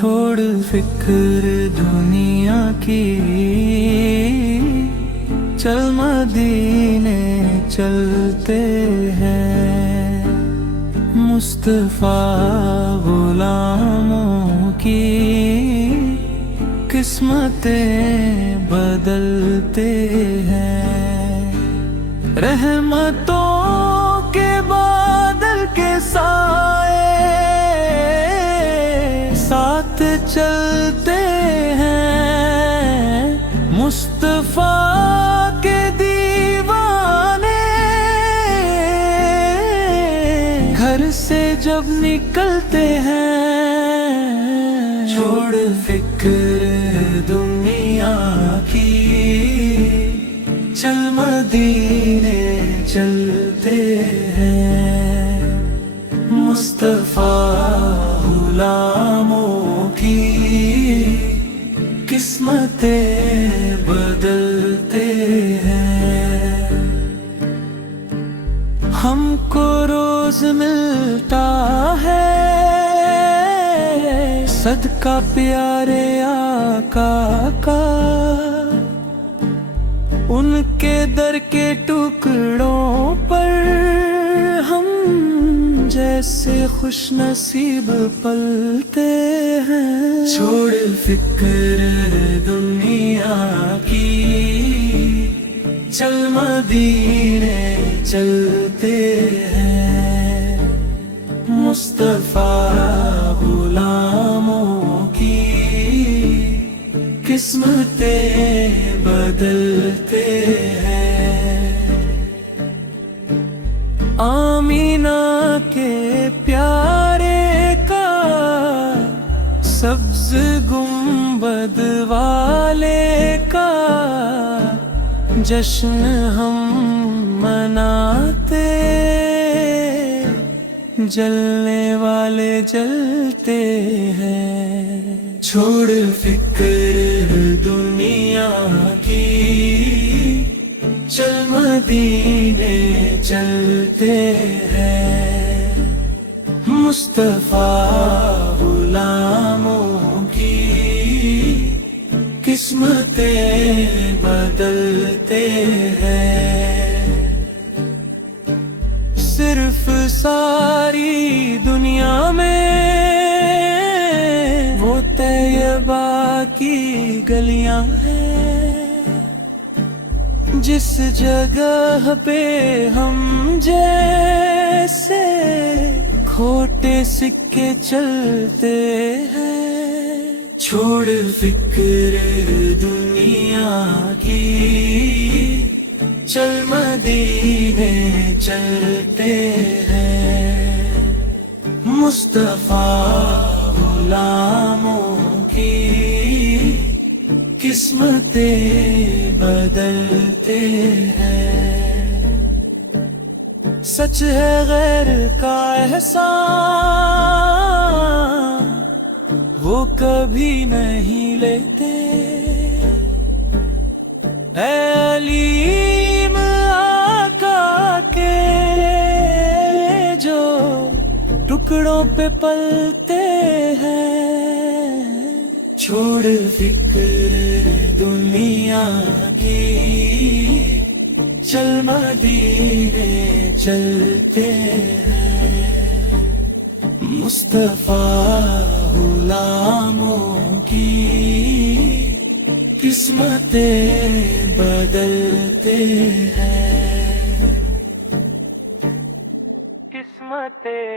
چھوڑ فکر دنیا کی، چل مدینے چلتے ہیں، مصطفیٰ غلاموں کی قسمتیں بدلتے ہیں، رحمتوں کے بادل کے سائے ساتھ چلتے ہیں، مصطفیٰ کے دیوانے گھر سے جب نکلتے ہیں، چھوڑ فکر دنیا کی، چل مدینے چلتے ہیں، مصطفیٰ غلاموں کی قسمتیں بدلتے ہیں، ہم کو روز ملتا ہے صدقہ پیارے آقا کا، ان کے در کے ٹکڑوں پر ہم جیسے خوش نصیب پلتے ہیں، چھوڑ فکر دنیا کی، چل مدینے چلتے ہیں، مصطفیٰ غلاموں کی قسمتیں بدلتے ہیں، آمینہ کے پیارے کا سبز گنبد والے کا جشن ہم مناتے، جلنے والے جلتے ہیں، چھوڑ فکر دنیا کی، چل مدینے چلتے ہیں، مصطفیٰ غلاموں کی قسمتیں بدلتے ہیں، صرف ساری دنیا میں وہ طیبہ کی گلیاں ہیں، جس جگہ پہ ہم جیسے کھوٹے سکے چلتے ہیں، چھوڑ فکر دنیا کی، چل مدینے چلتے ہیں، مصطفیٰ غلاموں کی قسمتیں بدلتے ہیں، سچ ہے غیر کا احسان وہ کبھی نہیں لیتے، اے علیم آقا کے جو ٹکڑوں پہ پلتے ہیں، چھوڑ فکر دنیا کی، چل مدینے چلتے ہیں، مصطفیٰ غلاموں کی قسمتیں بدلتے ہیں، قسمتیں